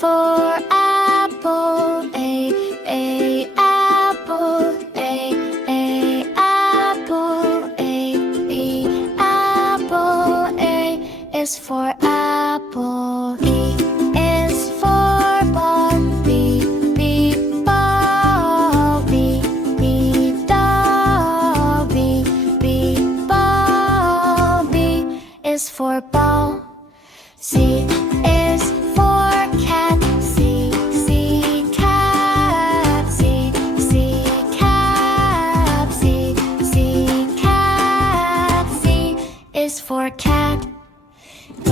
for apple. A apple. A apple. A apple. A is for apple. B is for ball. B ball. B doll. B ball. B is for ball. C is for cat. C cat. C cat. C cat. C is for cat. D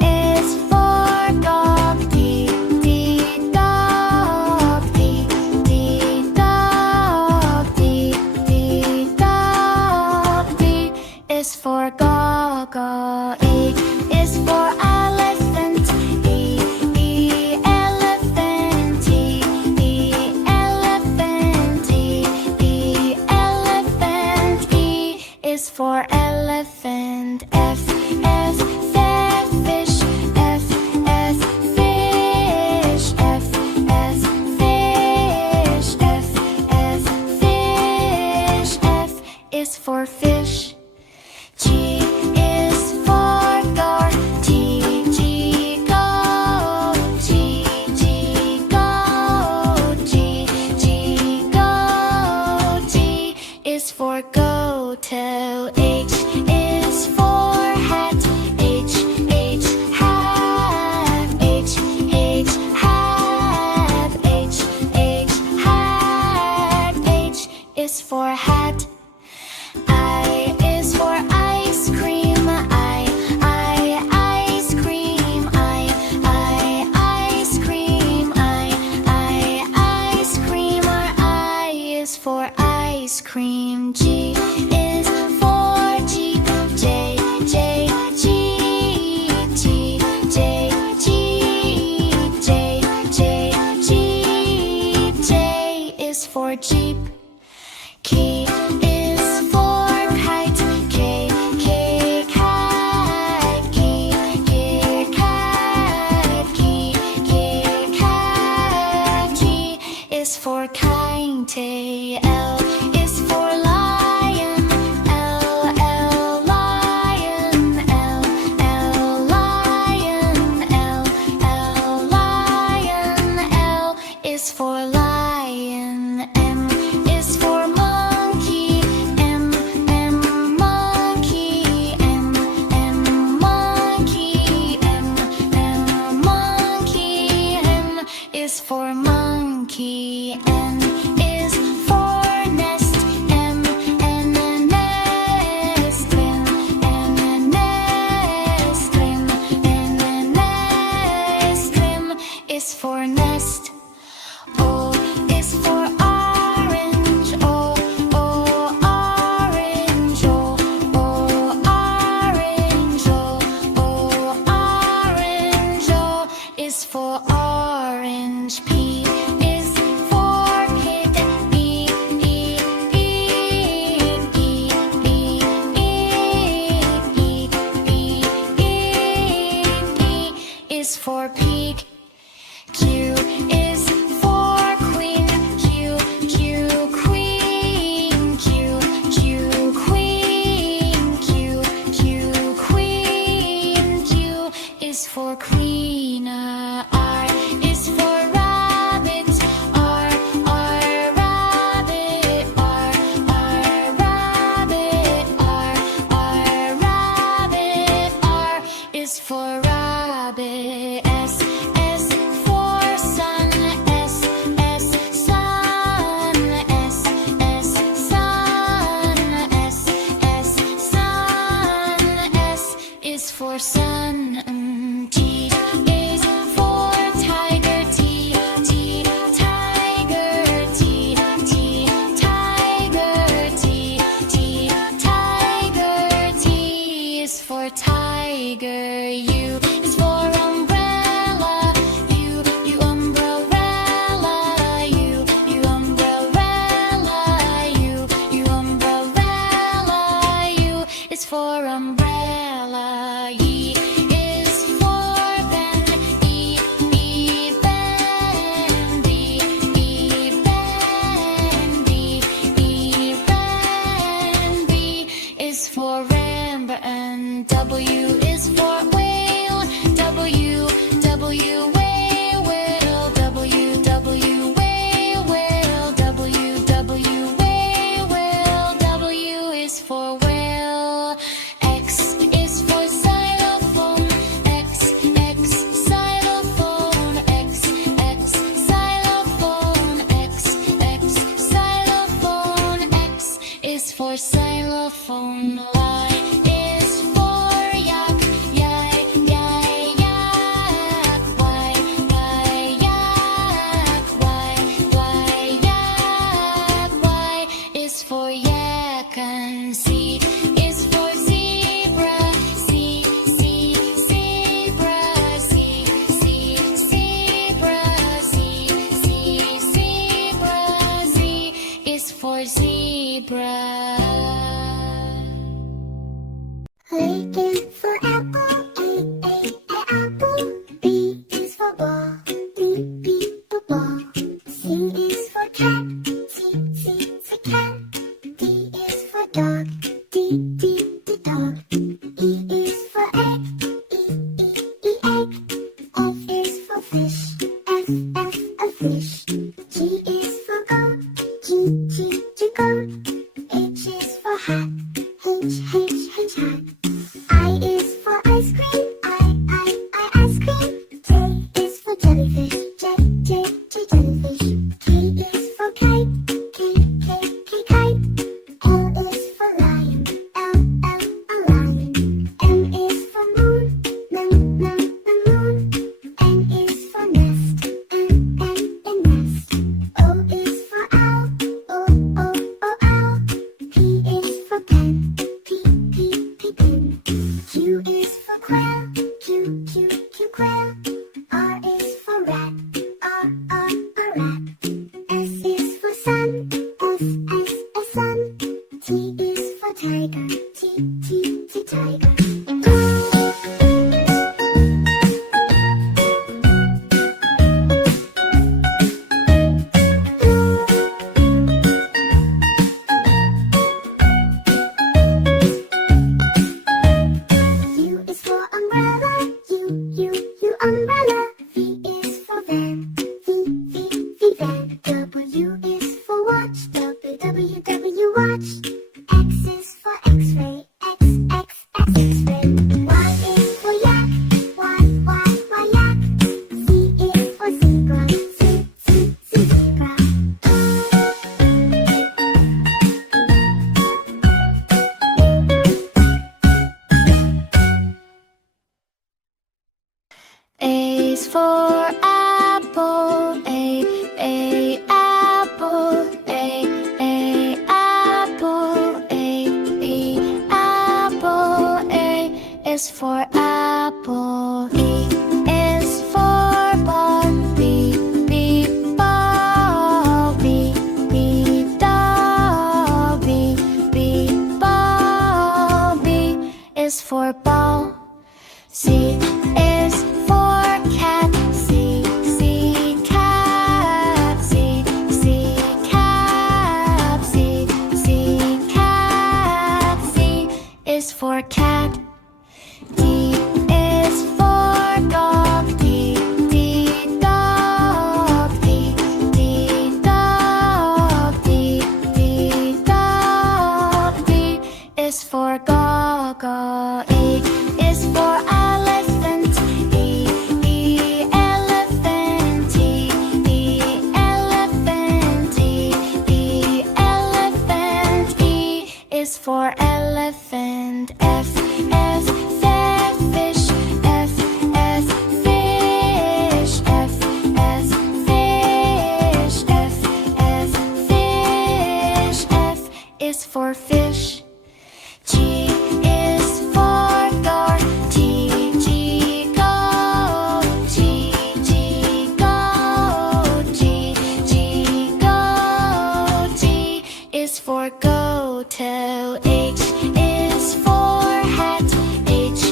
is for dog. D dog. D dog. D dog. D is for goggle. E is for elephant. E elephant. E elephant. E elephant. E is for elephant. F fish. F fish. F fish. F fish. F is for fish. G is for goat. G goat. G goat. G goat. G is for goat. H is for hat. H hat. H hat. H hat. H is for hat. I is for ice cream. I ice cream. I ice cream. I ice cream. I is for ice cream. G is for jeep. J G G J is for jeep. K is for kite. K cat. K cat. K cat. K is for kite. L is for lion. L lion. L lion. L lion. L is for lion. M is for monkey. M monkey. M monkey. M monkey. M is for monkey. N is for nest. M nest. N nest. N nest. M is for nest. O is for orange. O orange. O orange. O orange. O is for orange. P is for pig. E is for pig. Q is for queen. Q queen. Q queen. Q queen. Q is for queen. R is for rabbit. R rabbit. R rabbit. R rabbit. R is for rabbit. S for fish. F, F, a fish. G is for goat. G, goat. H is for hat. H, hat. I is for ice cream. I, ice cream. J is for jellyfish. J, jellyfish. K is for kite. K, kite. L is for lion. L, a lion. M is for moon. Moon. N is for nest. N, nest. O is for owl. O, owl. P is for pen. P, pen. Q is for quail. Q, quail. R is for rat. R, a rat. S is for sun. S, a sun. T is for tiger. T, tiger. U is for umbrella. U, umbrella. V is for van. V, van. W is for watch. W, watch. X is for X-ray. X, X-ray. Y is for yak. Y, yak. Z is for zebra. Z, zebra. A is for apple. A, apple. A, apple. A, apple. A is for apple. E is for ball. B, ball. B, doll. B, ball. B is for ball. C is for cat. C, cat. C, cat. C, cat. C is for cat. D is for dog. D, dog. D, dog. D, dog. D is for goggle. E is for elephant. E, elephant. E, elephant. E, elephant. E is for elephant. F, fish. F, fish. F, fish. F, fish. F is for fish. G is for goat. G, goat. G, goat. G, goat. G is for goat. H is for hat. H,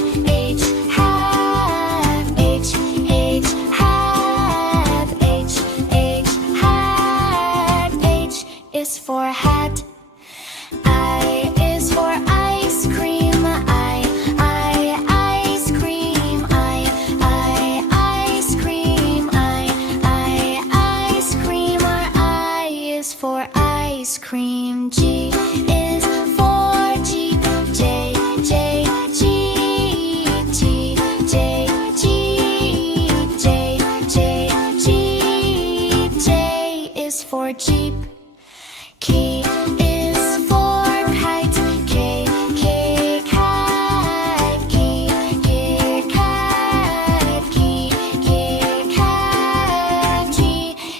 hat. H, hat. H, hat. H is for hat. I is for ice cream. I, ice cream. I, ice cream. I, ice cream. I is for ice cream. G is for jeep. J, G, G, J is for jeep. K is for kite. K, kite. K, kite. K, kite. K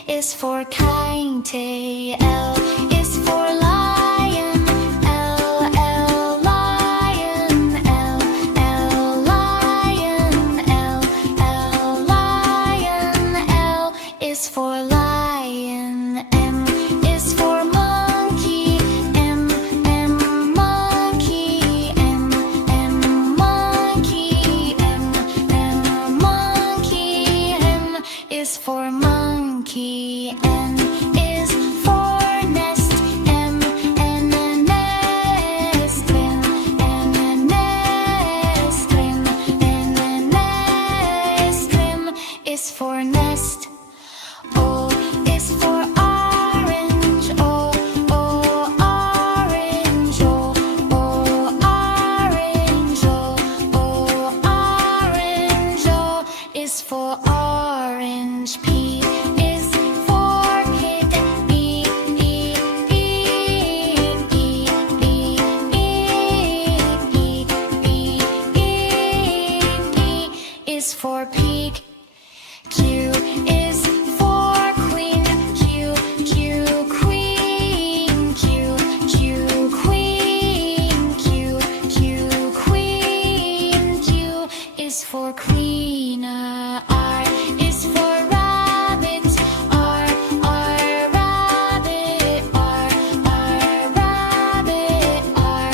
is for kite. L is for lion. L, lion. L, lion. L, lion. L is for lion. M is for monkey. M, monkey. M, monkey. M, monkey. M is for monkey. N is for nest. M, nest. N, nest. N, nest. is is for nest. O is for orange. O, orange. O, orange. O, orange. O is for orange. P is for pig. E, e, e, e, e, e, e, e is for pig. Q is for queen. Q, Q, queen. Q, Q, queen. Q, Q, queen. Q is for queen. R is for rabbit. R, rabbit. R, rabbit. R,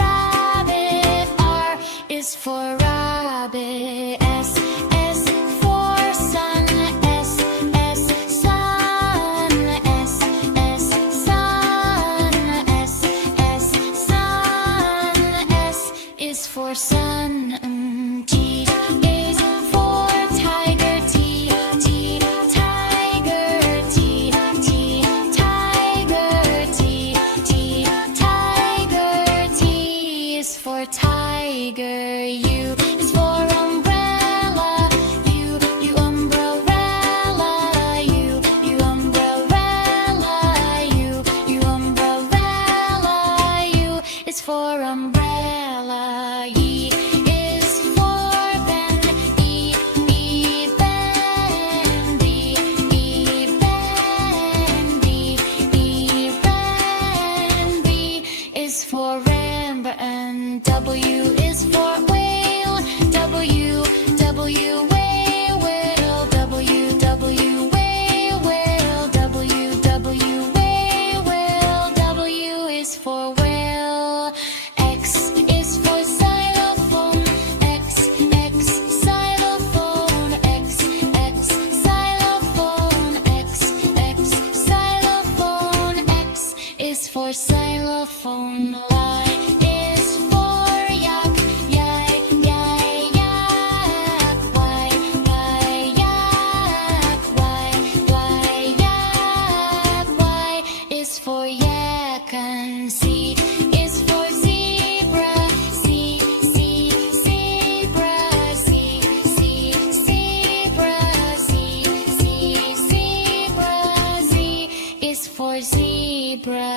rabbit. R is for rabbit. S for sun. S, sun. S, sun. S, sun. S is for sun. T is for tiger. T, tiger. T, tiger. T, tiger. T is for tiger. U is for umbrella. U, umbrella. U, umbrella. U, umbrella. U is for umbrella. E is for ben. E, ben. B, ben. B, ben. B is for ramb. And W is for whale. W, whale, whale. W, whale, whale. W, whale, whale. W is for whale. X is for xylophone. X, xylophone. X, xylophone. X, xylophone. X is for xylophone. Y is for yak. Yak, yak, yak. Y, yak. Y, yak. Y is for yak. And Z is for zebra. Z, zebra. Z, zebra. Z, zebra. Z is for zebra.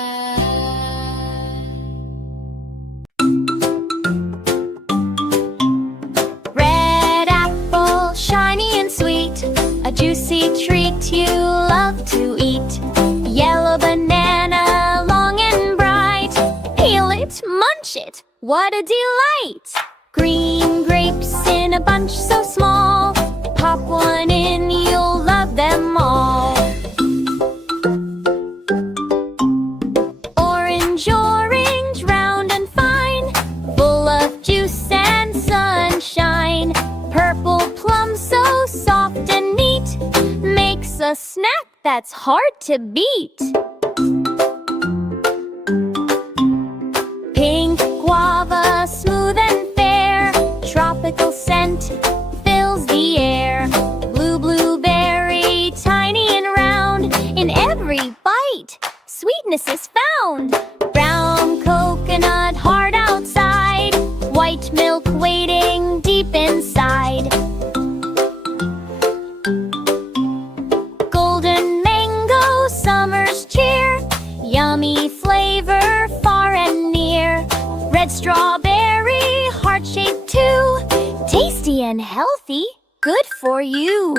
Red apple, shiny and sweet, a juicy treat you love to eat. Yellow banana, long and bright, peel it, munch it, what a delight! Green grapes in a bunch so small, pop one in, you'll love them all. Orange, orange, round and fine, full of juice and sunshine. Purple plum, so soft and neat, makes a snack that's hard to beat. Pink guava, smooth and fair, tropical scent fills the air. Blue blueberry, tiny and round, in every bite, sweetness is found. Brown coconut, hard outside, white milk waiting deep inside. Golden mango, summer's cheer, yummy flavor far and near. Red strawberry, heart-shaped too, tasty and healthy, good for you.